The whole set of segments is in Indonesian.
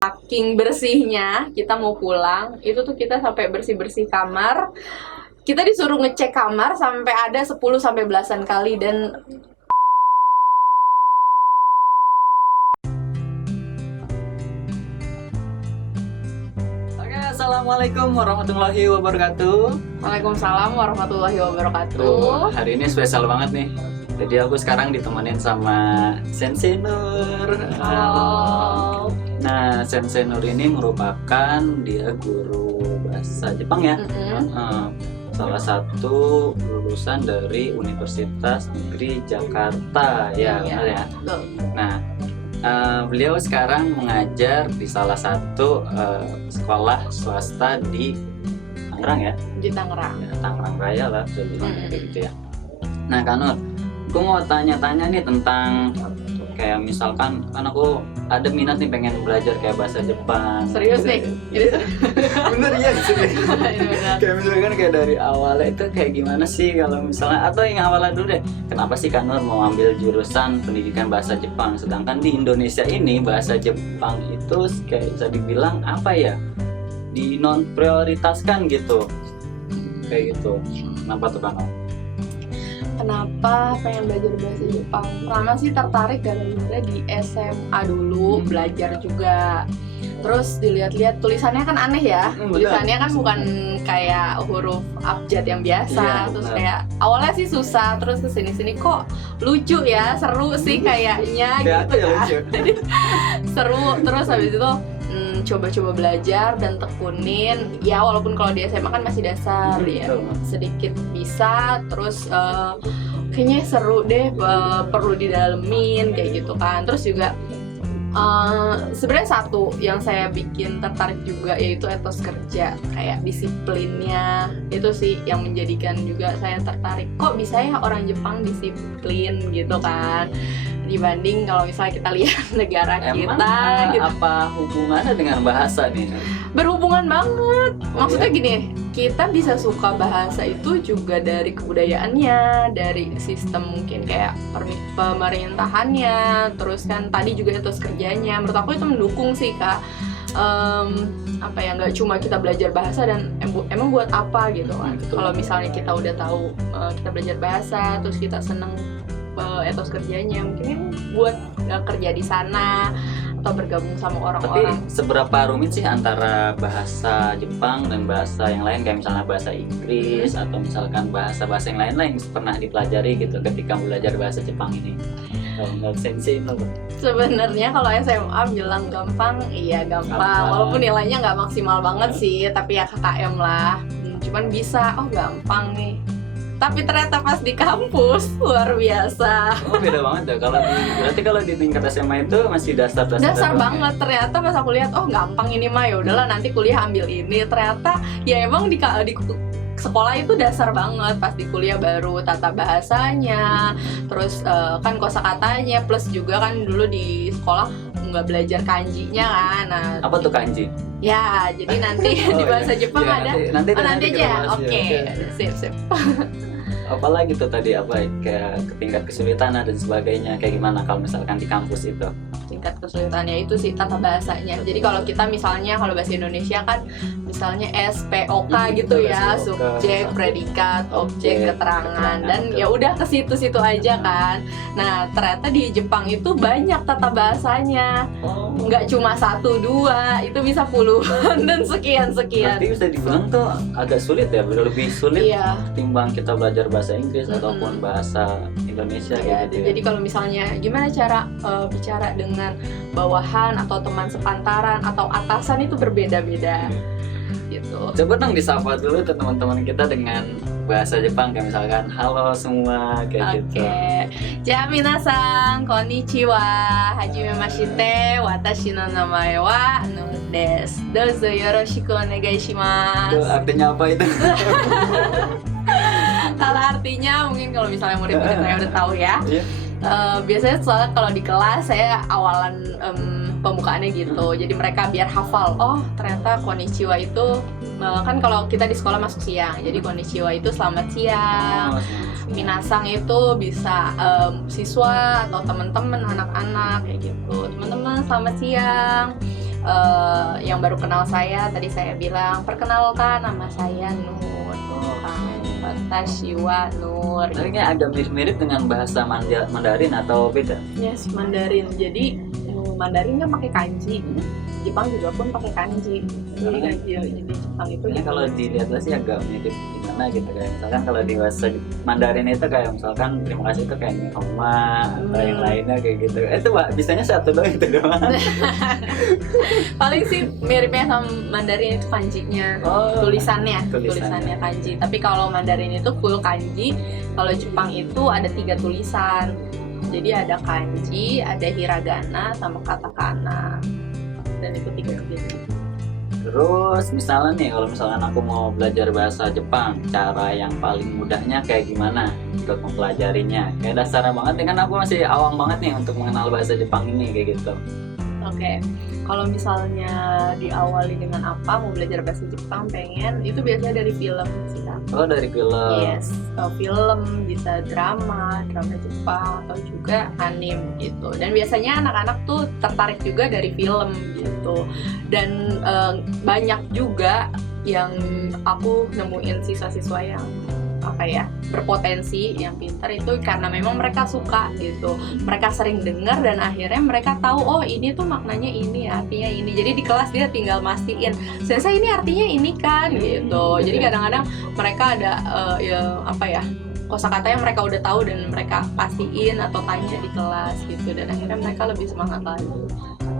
Saking bersihnya, kita mau pulang, itu tuh kita sampai bersih-bersih kamar. Kita disuruh ngecek kamar sampai ada 10 sampai belasan kali dan Oke, assalamualaikum warahmatullahi wabarakatuh. Waalaikumsalam warahmatullahi wabarakatuh. Hari ini spesial banget nih. Jadi aku sekarang ditemenin sama Sensei Nur. Halo. Nah, Sensei Nur ini merupakan dia guru bahasa Jepang ya. Salah satu lulusan dari Universitas Negeri Jakarta ya, benar ya. Betul. Nah, beliau sekarang mengajar di salah satu sekolah swasta di Tangerang ya. Di Tangerang. Ya, Tangerang Raya lah bisa bilang kayak gitu ya. Nah, Kak Nur, aku mau tanya-tanya nih tentang kayak misalkan kan aku ada minat nih pengen belajar kayak bahasa Jepang. Serius nih? Ini Bener ya serius. Ini benar. Kayak misalkan kayak dari awalnya itu kayak gimana sih kalau misalnya, atau yang awalnya dulu deh, kenapa sih Kak Nur mau ambil jurusan pendidikan bahasa Jepang, sedangkan di Indonesia ini bahasa Jepang itu kayak bisa dibilang apa ya, di non prioritaskan gitu kayak gitu. Kenapa tuh Kak Nur? Kenapa pengen belajar bahasa Jepang? Pertama sih tertarik gara-gara di SMA dulu belajar juga. Terus dilihat-lihat tulisannya kan aneh ya. Tulisannya kan bukan kayak huruf abjad yang biasa. Iya, Terus benar. kayak awalnya sih susah, terus kesini-sini kok lucu ya, seru sih kayaknya Kayak gitu apa ya kan. lucu? Jadi seru. Terus habis itu coba-coba belajar dan tekunin. Ya walaupun kalau di SMA kan masih dasar ya, Betul. sedikit bisa. Terus kayaknya seru deh, perlu didalemin kayak gitu kan. Terus juga sebenarnya satu yang saya bikin tertarik juga yaitu etos kerja, kayak disiplinnya itu sih yang menjadikan juga saya tertarik. Kok bisa ya orang Jepang disiplin gitu kan, dibanding kalau misalnya kita lihat negara Emang kita gitu. apa hubungannya dengan bahasa nih? Berhubungan banget. Oh, Maksudnya ya? gini, kita bisa suka bahasa itu juga dari kebudayaannya, dari sistem mungkin kayak pemerintahannya, terus kan tadi juga etos kerjanya. Menurut aku itu mendukung sih Kak. Apa ya, nggak cuma kita belajar bahasa dan emang buat apa gitu kan. Betul. Kalau misalnya kita udah tahu kita belajar bahasa, terus kita seneng etos kerjanya, mungkin buat kerja di sana atau bergabung sama Tapi orang-orang. seberapa rumit sih antara bahasa Jepang dan bahasa yang lain, kayak misalnya bahasa Inggris atau misalkan bahasa-bahasa yang lain lah yang pernah dipelajari gitu ketika belajar bahasa Jepang ini? Kalau menurut Sensei itu Sebenarnya kalau SMA bilang gampang, iya gampang. Gampang. Walaupun nilainya nggak maksimal banget sih, tapi ya KKM lah. Cuman bisa, oh gampang nih. Tapi ternyata pas di kampus luar biasa. oh beda banget ya. Berarti kalau di tingkat SMA itu masih dasar-dasar. Dasar doang banget. Ternyata pas aku lihat, oh gampang ini mah, ya udahlah nanti kuliah ambil ini. Ternyata ya emang di sekolah itu dasar banget. Pas di kuliah baru tata bahasanya, terus kan kosakatanya, plus juga kan dulu di sekolah nggak belajar kanjinya kan. Nah, ya? Apa tuh kanji? ya, jadi nanti Oh, di bahasa iya. Jepang Iya, ada. nanti Nanti kita aja. bahas ya. Oke, Oke. sip. Apalagi tuh tadi apa kayak tingkat kesulitan dan sebagainya, kayak gimana kalau misalkan di kampus itu? Tingkat kesulitannya itu sih tata bahasanya. Jadi kalau kita misalnya kalau bahasa Indonesia kan misalnya SPOK gitu ya, SPOK, subjek, predikat, objek, keterangan, keterangan, dan betul. ya udah ke situ-situ aja kan. Nah, ternyata di Jepang itu banyak tata bahasanya. Oh, Nggak cuma 1, 2, itu bisa puluhan dan sekian. berarti bisa dibilang tuh agak sulit ya, lebih sulit Iya. ketimbang kita belajar bahasa Inggris Mm-mm. ataupun bahasa Indonesia Ya, gitu ya. jadi kalau misalnya gimana cara bicara dengan bawahan atau teman sepantaran atau atasan itu berbeda-beda gitu. Coba dong disapa dulu tuh teman-teman kita dengan bahasa Jepang, kayak misalkan halo semua kayak gitu. Oke. Ja minasan, konnichiwa. Hajimemashite. Watashi no namae wa Nur desu. Dozo yoroshiku onegai Itu shimasu. artinya apa itu? Kalau artinya mungkin kalau misalnya murid-murid saya udah tahu ya. Iya. Biasanya soalnya kalau di kelas saya awalan pembukaannya gitu, jadi mereka biar hafal, oh ternyata konnichiwa itu kan kalau kita di sekolah masuk siang, jadi konnichiwa itu selamat siang. Minasang itu bisa siswa atau teman-teman anak-anak kayak gitu, teman-teman selamat siang. yang baru kenal saya tadi saya bilang perkenalkan nama saya Nur, Tashiwa Nur. Tapi kayak agak mirip-mirip dengan bahasa Mandarin atau beda? Yes, Mandarin. Jadi Mandarin kan pakai kanji. Jepang juga pun pakai kanji. Jadi kanji jadi Jepang itu Ini kalau dilihat sih agak mirip gimana gitu kayak misalkan kalau di bahasa Mandarin itu kayak misalkan terima kasih itu kayak nihonma atau yang lainnya kayak gitu. Itu bisanya satu doang itu doang. paling sih miripnya sama Mandarin itu kanjinya. Tulisannya kanji. Tapi kalau Mandarin itu full kanji. Kalau Jepang itu ada 3 tulisan. Jadi ada kanji, ada hiragana, sama katakana. Dan itu 3 tulisan. Terus misalnya nih kalau misalkan aku mau belajar bahasa Jepang, cara yang paling mudahnya kayak gimana untuk mempelajarinya? Kayak dasarnya banget nih kan aku masih awam banget nih untuk mengenal bahasa Jepang ini kayak gitu. Oke, kalau misalnya diawali dengan apa mau belajar bahasa Jepang pengen itu biasanya dari film sih Kak. Oh dari film. Yes, film bisa drama Jepang atau juga anime gitu. Dan biasanya anak-anak tuh tertarik juga dari film gitu. Dan banyak juga yang aku nemuin siswa-siswa yang berpotensi, yang pintar itu karena memang mereka suka gitu. Mereka sering dengar dan akhirnya mereka tahu oh ini tuh maknanya ini, artinya ini. Jadi di kelas dia tinggal mastiin, "Sensei ini artinya ini kan?" gitu. Jadi kadang-kadang mereka ada kosakata yang mereka udah tahu dan mereka pastiin atau tanya di kelas gitu, dan akhirnya mereka lebih semangat lagi.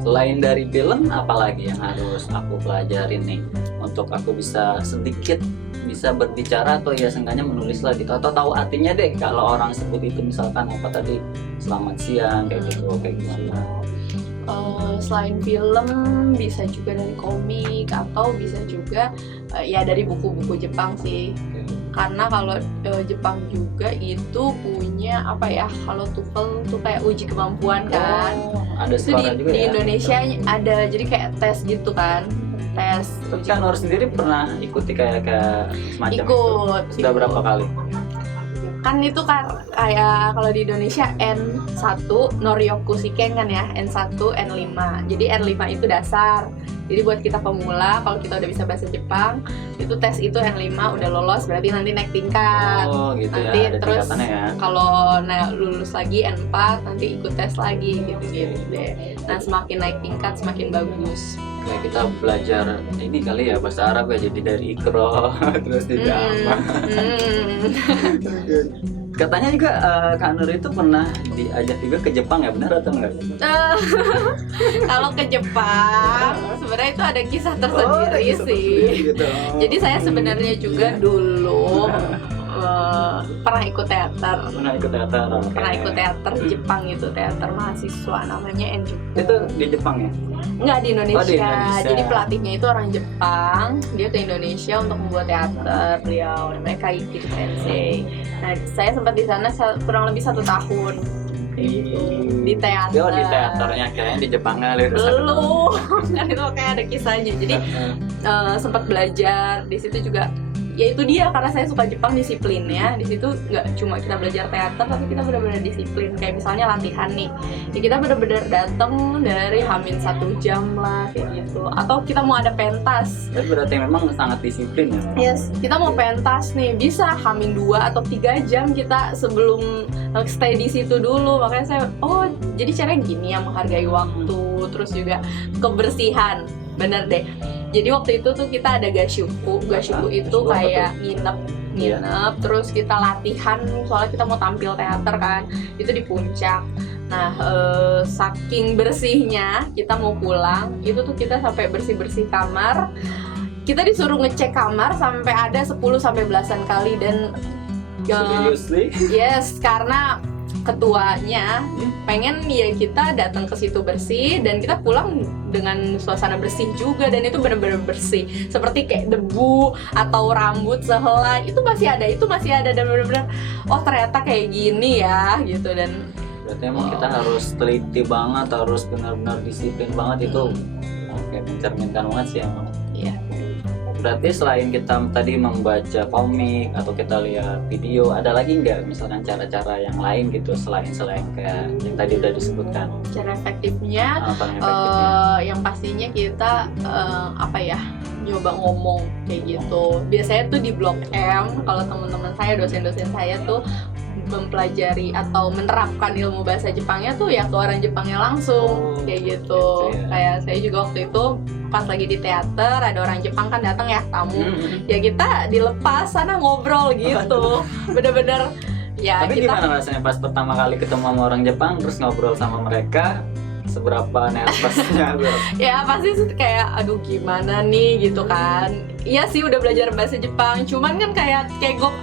Selain dari film, apalagi yang harus aku pelajarin nih untuk aku bisa sedikit bisa berbicara atau ya seenggaknya menulis lah gitu, atau tahu artinya deh kalau orang sebut itu misalkan apa tadi selamat siang kayak gitu, kayak gimana? Selain film bisa juga dari komik atau bisa juga ya dari buku-buku Jepang sih. Karena kalau Jepang juga itu punya kalau TOEFL tuh kayak uji kemampuan kan. Ada itu juga di ya? Indonesia ada, jadi kayak tes gitu kan. Tes Kan Nur sendiri pernah ikuti kayak semacam ikut. itu? Sudah berapa kali? Kan itu kan kayak kalau di Indonesia N1 Noryoku Shiken kan ya, N1, N5. Jadi N5 itu dasar. Jadi buat kita pemula, kalau kita udah bisa bahasa Jepang, itu tes itu N5 udah lolos, berarti nanti naik tingkat. Oh gitu Nanti ya, ada terus tingkatannya ya. kalau lulus lagi N4, nanti ikut tes lagi gitu-gitu deh. Nah semakin naik tingkat semakin bagus. Kayak kita belajar ini kali ya bahasa Arab ya, jadi dari ikro terus ditambah. Katanya juga Kak Nur itu pernah diajak juga ke Jepang ya, benar atau enggak? Kalau ke Jepang sebenarnya itu ada kisah tersendiri sih. Gitu. Jadi saya sebenarnya juga dulu pernah ikut teater. Pernah ikut teater Jepang itu, teater mahasiswa namanya Enjuku. Itu di Jepang ya? Enggak, di Indonesia. Oh, di Indonesia. Jadi pelatihnya itu orang Jepang, dia ke Indonesia untuk membuat teater, beliau namanya Kaiki Sensei. Nah, saya sempat di sana kurang lebih 1 tahun. Gitu. Di teater. Oh, di teaternya, kayaknya di Jepangnya belum. Kan itu kayak ada kisahnya. Jadi sempat belajar di situ juga. Ya itu dia, karena saya suka Jepang disiplinnya. Di situ nggak cuma kita belajar teater, tapi kita benar-benar disiplin. Kayak misalnya latihan nih, ya kita benar-benar datang dari Hamin 1 jam lah kayak gitu. Atau kita mau ada pentas. Berarti memang sangat disiplin ya? Yes, kita mau pentas nih, bisa Hamin 2 atau 3 jam kita sebelum stay di situ dulu. Makanya saya, jadi caranya gini ya, menghargai waktu. Terus juga kebersihan, bener deh. Jadi waktu itu tuh kita ada gashuku itu kayak nginep, terus kita latihan, soalnya kita mau tampil teater kan, itu di puncak. Nah, saking bersihnya kita mau pulang, itu tuh kita sampai bersih-bersih kamar. Kita disuruh ngecek kamar sampai ada 10 sampai belasan kali, dan Seriously? yes, karena ketuanya pengen ya kita datang ke situ bersih dan kita pulang dengan suasana bersih juga, dan itu benar-benar bersih, seperti kayak debu atau rambut sehelai itu masih ada dan benar-benar ternyata kayak gini ya gitu. Dan berarti emang kita harus teliti banget, harus benar-benar disiplin banget itu. Oke, mencerminkan banget sih emang. iya. berarti selain kita tadi membaca komik atau kita lihat video, ada lagi nggak misalkan cara-cara yang lain gitu selain kayak yang tadi udah disebutkan? Cara efektifnya, Paling efektifnya. yang pastinya kita apa ya, nyoba ngomong kayak gitu. Biasanya tuh di Blok M, kalau teman-teman saya, dosen-dosen saya tuh mempelajari atau menerapkan ilmu bahasa Jepangnya tuh ya ke orang Jepangnya langsung kayak gitu. Gitu ya. Kayak saya juga waktu itu pas lagi di teater ada orang Jepang kan datang ya tamu, ya kita dilepas sana ngobrol gitu. Bener-bener ya Tapi kita. gimana rasanya pas pertama kali ketemu sama orang Jepang terus ngobrol sama mereka? Seberapa nervousnya bro? Ya pasti sih kayak aduh gimana nih gitu kan. Iya sih udah belajar bahasa Jepang, cuman kan kayak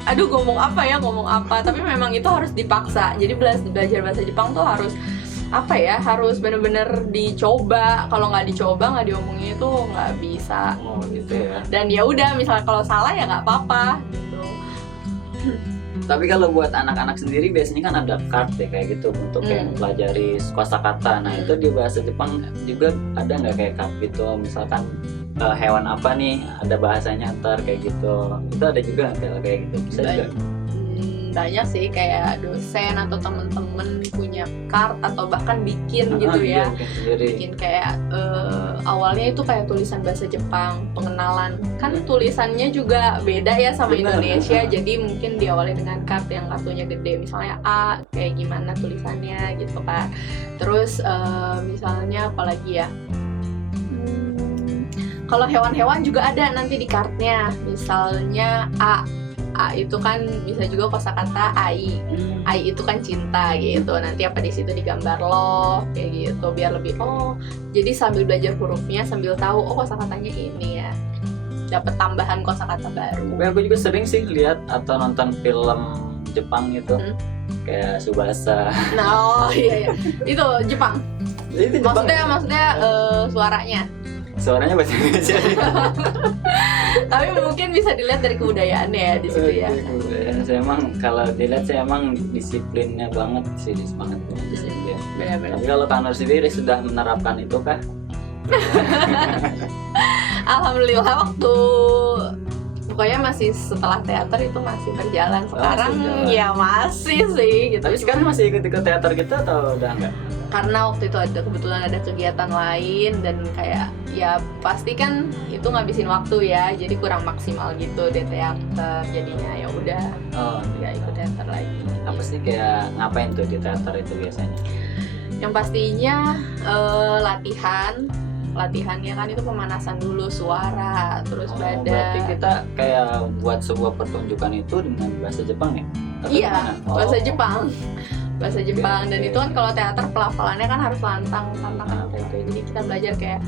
aduh ngomong apa, tapi memang itu harus dipaksa. Jadi belajar bahasa Jepang tuh harus apa ya, harus bener-bener dicoba. Kalau nggak dicoba, nggak diomongin itu nggak bisa. Oh gitu ya. Dan ya udah, misalnya kalau salah ya nggak apa-apa gitu. Tapi kalau buat anak-anak sendiri biasanya kan ada card ya kayak gitu untuk kayak mempelajari kosakata. Nah itu di bahasa Jepang juga ada nggak kayak card gitu, misalkan hewan apa nih ada bahasanya ntar kayak gitu. Itu ada juga kayak gitu, bisa juga. Banyak sih, kayak dosen atau temen-temen punya card atau bahkan bikin gitu ya. Bikin kayak awalnya itu kayak tulisan bahasa Jepang, pengenalan. Kan tulisannya juga beda ya sama Indonesia. Jadi mungkin diawali dengan card yang kartunya gede, misalnya A kayak gimana tulisannya gitu kan. Terus misalnya apalagi ya, kalau hewan-hewan juga ada nanti di cardnya. Misalnya A itu kan bisa juga kosakata ai. Ai itu kan cinta gitu. Nanti apa di situ digambar love kayak gitu biar lebih jadi sambil belajar hurufnya sambil tahu kosakatanya ini ya. Dapat tambahan kosakata baru. Tapi aku juga sering sih lihat atau nonton film Jepang gitu. Kayak Subasa. Nah, iya. Itu Jepang. Itu Jepang. Maksudnya suaranya. Suaranya bahasa Indonesia. Tapi mungkin bisa dilihat dari kebudayaannya ya di situ ya. Saya emang kalau dilihat saya emang disiplinnya banget sih, semangat disiplin. Benar-benar. Tapi kalau Kak Nur sendiri sudah menerapkan itu kah? Alhamdulillah waktu pokoknya masih setelah teater itu masih berjalan. Sekarang ya masih sih gitu. Tapi sekarang masih ikut teater gitu atau udah enggak? Karena waktu itu kebetulan ada kegiatan lain dan kayak ya pasti kan itu ngabisin waktu ya, jadi kurang maksimal gitu di teater, jadinya ya udah nggak ikut teater lagi. Apa sih kayak ngapain tuh di teater itu biasanya? Yang pastinya latihannya kan itu pemanasan dulu suara, terus badan. Berarti kita kayak buat sebuah pertunjukan itu dengan bahasa Jepang ya? Iya, bahasa Jepang. Bahasa Jepang. Dan itu kan kalau teater pelafalannya kan harus lantang itu. Jadi kita belajar kayak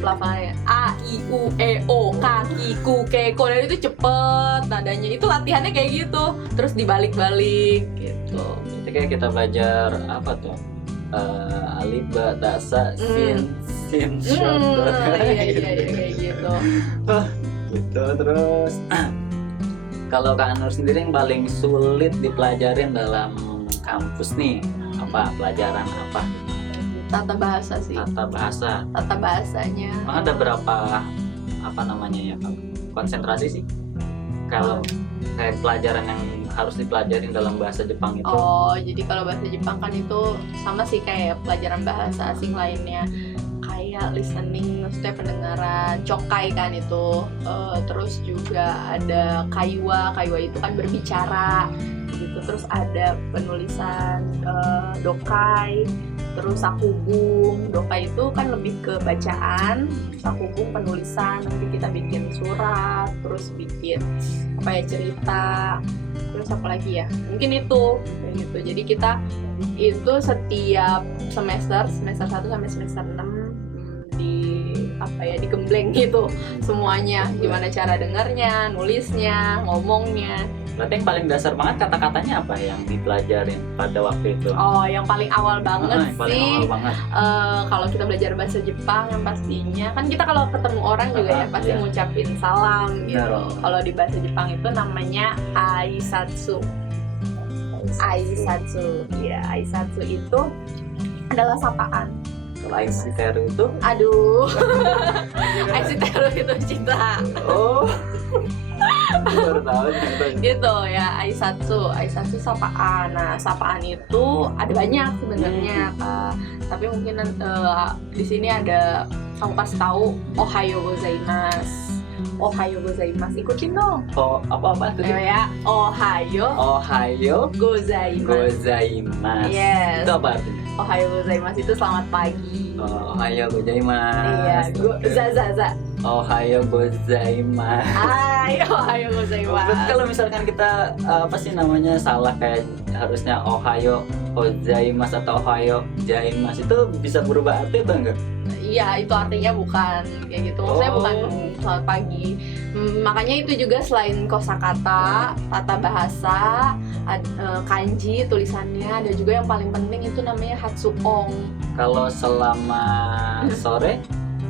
pelafalannya A, I, U, E, O, K, Ki, Ku, Ke, Ko, dan itu cepet nadanya. Itu latihannya kayak gitu. Terus dibalik-balik gitu. Jadi kayak kita belajar apa tuh? Alif, ba, dasa, sin, shot. Iya kayak gitu. Gitu terus. Kalau Kak Nur sendiri yang paling sulit dipelajarin dalam kampus nih, apa pelajaran apa? Tata bahasa sih. Tata bahasanya. Emang ada berapa apa namanya ya, konsentrasi sih? Kalau kayak pelajaran yang harus dipelajarin dalam bahasa Jepang itu? Jadi kalau bahasa Jepang kan itu sama sih kayak pelajaran bahasa asing lainnya. Kayak listening, maksudnya pendengaran, chokai kan itu. Terus juga ada kaiwa itu kan berbicara gitu. Terus ada penulisan dokai, terus sakubung. Dokai itu kan lebih ke bacaan, sakubung penulisan. Nanti kita bikin surat, terus bikin cerita, terus apa lagi ya, mungkin itu kayak gitu. Jadi kita itu setiap semester 1 sampai semester 6 digembleng gitu semuanya, gimana cara dengarnya, nulisnya, ngomongnya. Berarti yang paling dasar banget kata-katanya apa yang dipelajarin pada waktu itu? Yang paling awal banget kalau kita belajar bahasa Jepang yang pastinya kan kita kalau ketemu orang juga ya pasti ngucapin salam gitu. Kalau di bahasa Jepang itu namanya aisatsu. Aisatsu itu adalah sapaan. Kalau Aisiteru itu? Aduh. Aisiteru jatuh cinta. Oh. Baru tahu ternyata. Gitu ya, aisatsu sapaan. Nah, sapaan itu ada banyak sebenarnya, Kak. Tapi mungkin di sini ada kamu kasih tahu ohayo gozaimasu. Ohayo gozaimasu, ikutin dong. Oh, apa tuh? Ayo ya, ohayo Ohayo gozaimasu. gozaimasu. Yes. Itu apa artinya? Ohayo gozaimasu itu selamat pagi. Ohayo gozaimasu. Iya, za. Ohayo gozaimasu. Ohayo Berarti gozaimasu. kalau misalkan kita apa sih namanya salah, kayak harusnya ohayo gozaimasu atau ohayo gozaimasu, itu bisa berubah arti atau enggak? Iya, itu artinya bukan kayak gitu. Maksudnya Oh. bukan selamat pagi. Makanya itu juga selain kosakata, tata bahasa, kanji tulisannya, ada juga yang paling penting itu namanya hatsuong. Kalau selama sore,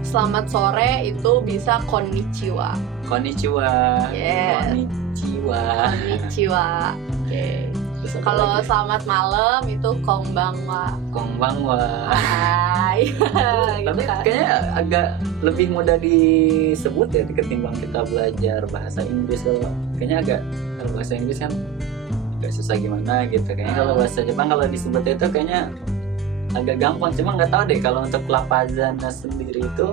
Selamat sore itu bisa konnichiwa. konnichiwa. Yes. Konnichiwa. Konnichiwa. Oke. Terus apa Kalau lagi? selamat malam itu konbanwa. Konbanwa. Hai. Gitu Tapi kan. kayaknya agak lebih mudah disebut ya ketimbang kita belajar bahasa Inggris. Kayaknya kalau bahasa Inggris kan agak susah gimana gitu. Kayaknya kalau bahasa Jepang kalau disebut itu kayaknya agak gampang. Cuma nggak tahu deh kalau untuk pelafazannya sendiri itu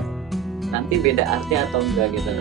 nanti beda arti atau enggak gitu.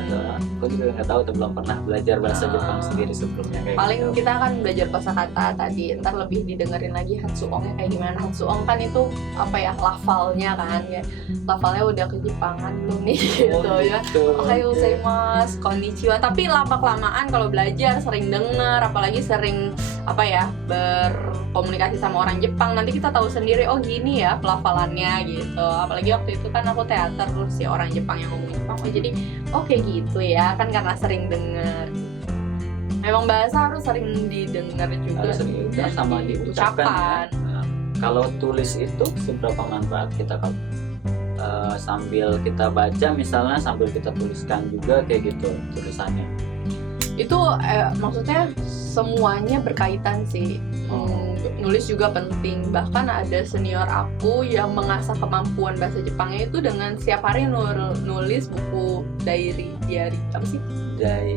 Aku juga nggak tahu tuh, belum pernah belajar bahasa Jepang sendiri sebelumnya kayak Paling gitu. kita akan belajar kosakata tadi, ntar lebih didengerin lagi hatsuongnya kayak gimana. Hatsuong kan itu apa ya, lafalnya kan ya, lafalnya udah ke Jepangan belum nih gitu ya. Ohayo gozaimasu, konnichiwa. Tapi lama kelamaan kalau belajar sering denger, apalagi sering apa ya, berkomunikasi sama orang Jepang, nanti kita tahu sendiri, oh gini ya pelafalannya gitu. Apalagi waktu itu kan aku teater, terus si orang Jepang yang ngomong Jepang, oh jadi oke gitu ya kan, karena sering denger. Memang bahasa harus sering didengar juga, Harus didengar sama diucapkan ya. Nah, kalau tulis itu seberapa manfaat kita kalau sambil kita baca, misalnya sambil kita tuliskan juga kayak gitu tulisannya. Itu maksudnya semuanya berkaitan sih. Nulis juga penting. Bahkan ada senior aku yang mengasah kemampuan bahasa Jepangnya itu dengan setiap hari nulis buku diary apa sih?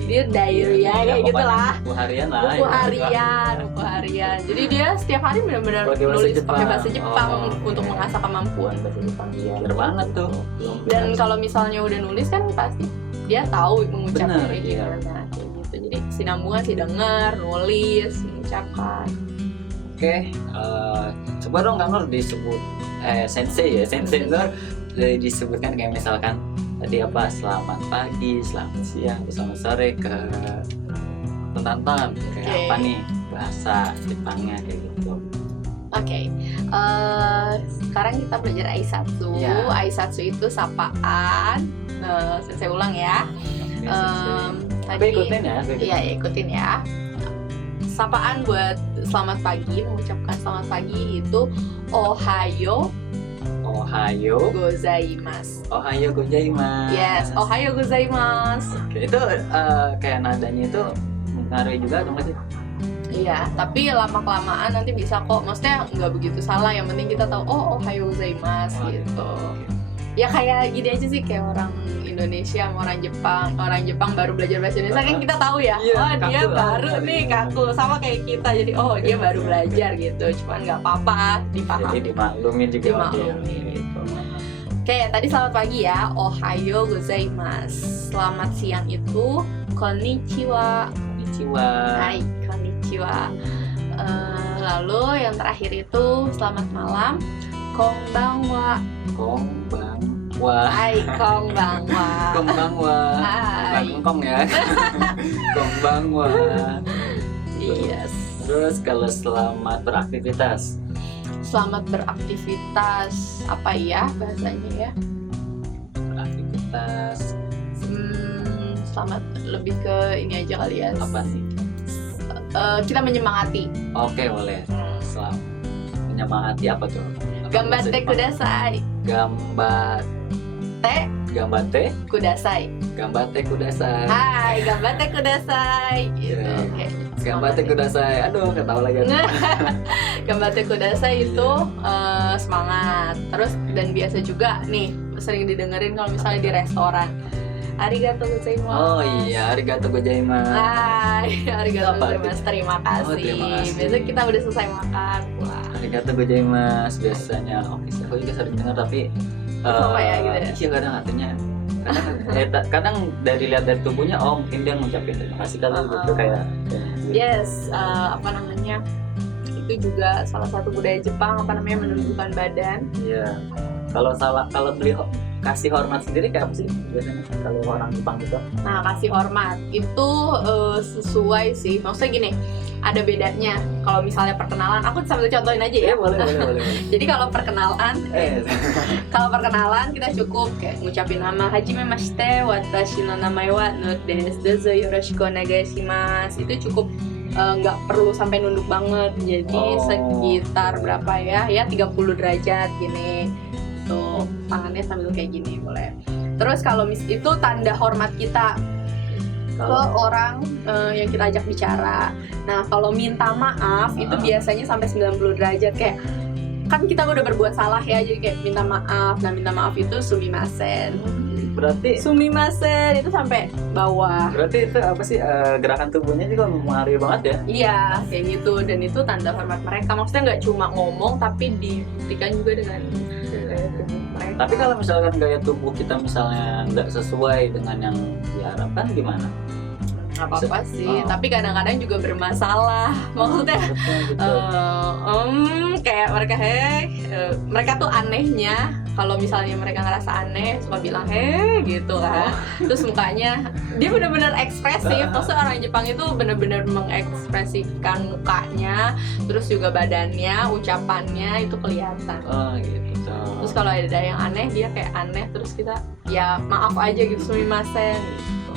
Dia diary ya kayak gitulah. Buku harian lah. Buku harian. Jadi dia setiap hari benar-benar Pakai bahasa nulis pakai bahasa Jepang Oh, untuk oke. mengasah kemampuan bahasa Jepang dia. Pikir banget tuh. Dan kalau misalnya udah nulis kan pasti dia tahu mengucapnya Benar, kayak iya. gimana kayak gitu. Jadi sinambungan sih denger, nulis, mengucapkan. Oke, coba dong Kak Nur disebut sensei ya, sensei itu disebutkan kayak misalkan tadi apa, selamat pagi, selamat siang, selamat sore ke penonton, kayak Oke. apa nih bahasa Jepangnya kayak gitu. Oke, sekarang kita belajar aisatsu. Ya. Aisatsu itu sapaan. Saya ulang ya. Oke, sensei. Tapi Tadi ikutin ya, Iya, ikutin ya. Sapaan buat selamat pagi, mengucapkan selamat pagi itu ohayo Ohayo, gozaimasu. ohayo gozaimasu. Yes, ohayo gozaimasu. Oke, itu kayak nadanya itu mengaruhi juga atau nggak sih? Iya, tapi lama-kelamaan nanti bisa kok. Maksudnya nggak begitu salah, yang penting kita tahu, oh ohayo gozaimasu gitu. Ya kayak gini aja sih, kayak orang Indonesia sama orang Jepang. Orang Jepang baru belajar bahasa Indonesia kan kita tahu ya, Iya, oh dia kaku lah. baru nih kaku, sama kayak kita. Jadi oh dia baru belajar gitu, cuman nggak apa-apa, Jadi dipahami, dimaklumin juga. dimaklumi gitu. Oke, tadi selamat pagi ya, ohayo gozaimasu. Selamat siang itu konnichiwa. Konnichiwa. Hai, konnichiwa. Lalu yang terakhir itu selamat malam, konbanwa. Konbanwa. Hai, konbanwa. Konbanwa. Hai. Bukan kong ya. Konbanwa. Yes. Terus kalau selamat beraktivitas. Selamat beraktivitas, apa ya bahasanya ya? Beraktivitas Selamat lebih ke ini aja kali ya. apa nih? Kita menyemangati. Oke, boleh. Selamat menyemangati apa tuh? Apa bahasa Gambate Jepang? kudasai. Gambate Kudasai. Gambate kudasai. Hai, gambate kudasai. Gitu. Oke. Oke. Gambate kudasai. Aduh, nggak tahu lagi. Gambate kudasai itu semangat. Terus dan biasa juga nih sering didengerin kalau misalnya di restoran. arigatou gozaimasu. Oh iya, arigatou gozaimasu. Arigatou Apa gozaimasu, tuh? terima kasih. Oh, terima kasih. Biasanya kita udah selesai makan pulang. Arigatou gozaimasu biasanya. Oke, aku juga sering dengar tapi Apa ya gitu ya? iya kadang artinya kadang dari lihat dari tubuhnya mungkin dia ngucapin terima kasih kali gitu kayak Yes, apa namanya? Itu juga salah satu budaya Jepang, apa namanya, menundukkan badan. iya. Kalau kasih hormat sendiri kayak apa sih biasanya kalau orang Jepang gitu? Nah, kasih hormat itu sesuai sih. Maksudnya gini, ada bedanya. Kalau misalnya perkenalan, aku sambil contohin aja ya. Boleh. Jadi kalau perkenalan, kalau perkenalan kita cukup kayak ngucapin nama hajimemashite, watashi no namae wa Nur desu, dozo yoroshiku onegaishimasu. Itu cukup, nggak perlu sampai nunduk banget. Jadi sekitar berapa ya? Ya 30 derajat gini. Tuh, tangannya sambil kayak gini boleh. Terus kalau itu tanda hormat kita ke orang yang kita ajak bicara. Nah, kalau minta maaf itu biasanya sampai 90 derajat, kayak kan kita udah berbuat salah ya, jadi kayak minta maaf. Nah, minta maaf itu sumimasen. Berarti Sumimasen itu sampai bawah. Berarti itu apa sih gerakan tubuhnya juga mempengaruhi banget ya? Iya, kayak gitu. Dan itu tanda hormat mereka. Maksudnya nggak cuma ngomong, tapi dibuktikan juga dengan gaya tubuh mereka. Tapi kalau misalkan gaya tubuh kita misalnya nggak sesuai dengan yang diharapkan gimana? Nggak apa-apa sih, tapi kadang-kadang juga bermasalah. Maksudnya kayak mereka tuh anehnya, kalau misalnya mereka ngerasa aneh suka bilang gitu kan. Terus mukanya dia benar-benar ekspresif. Maksudnya orang Jepang itu benar-benar mengekspresikan mukanya, terus juga badannya, ucapannya itu kelihatan. Gitu. Terus kalau ada yang aneh, dia kayak aneh, terus kita ya maaf aja gitu, sumimasen gitu.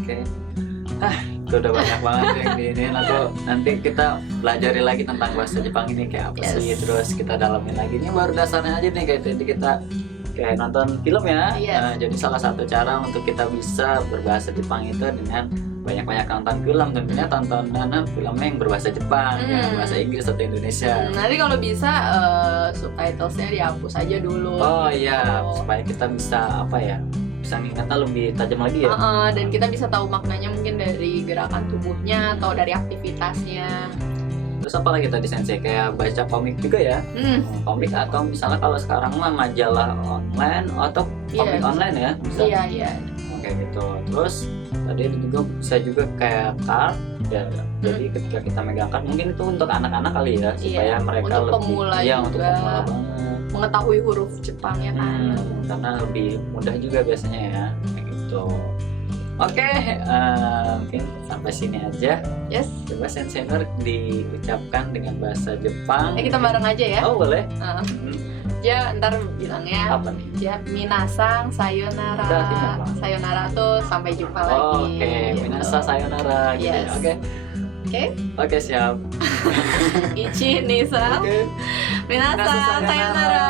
Oke. Itu udah banyak banget yang di ini. Nanti kita pelajari lagi tentang bahasa Jepang ini kayak apa sih, terus kita dalamin lagi. Ini baru dasarnya aja nih, kayak tadi kita kayak nonton film ya. Jadi salah satu cara untuk kita bisa berbahasa Jepang itu dengan banyak-banyak nonton film, tentunya tontonan filmnya yang berbahasa Jepang, ya, bahasa Inggris atau Indonesia. Nanti kalau bisa subtitlesnya dihapus aja dulu. Supaya kita bisa bisa ngingetnya lebih tajam lagi ya. Dan kita bisa tahu maknanya mungkin dari gerakan tubuhnya atau dari aktivitasnya. Terus apa lagi tadi Sensei, kayak baca komik juga ya? Komik atau misalnya kalau sekarang mah majalah online atau komik online ya? Bisa. Iya. Kayak gitu. Terus tadi juga bisa juga kayak card ya. Jadi ketika kita megang card, mungkin itu untuk anak-anak kali ya, supaya mereka untuk lebih pemula untuk juga. pemula banget. Mengetahui huruf Jepang ya kan. Karena lebih mudah juga biasanya ya, kayak gitu. Oke, mungkin sampai sini aja. Yes. Coba Sensei Nur diucapkan dengan bahasa Jepang. Kita bareng aja ya. Oh boleh. Ya ntar bilangnya Apa nih? ya minasang sayonara. Itu artinya apa? Sayonara tuh sampai jumpa lagi. Oke, minasa sayonara gitu. Yes. Oke, siap. Ichi nisa. Oke. Minasang sayonara.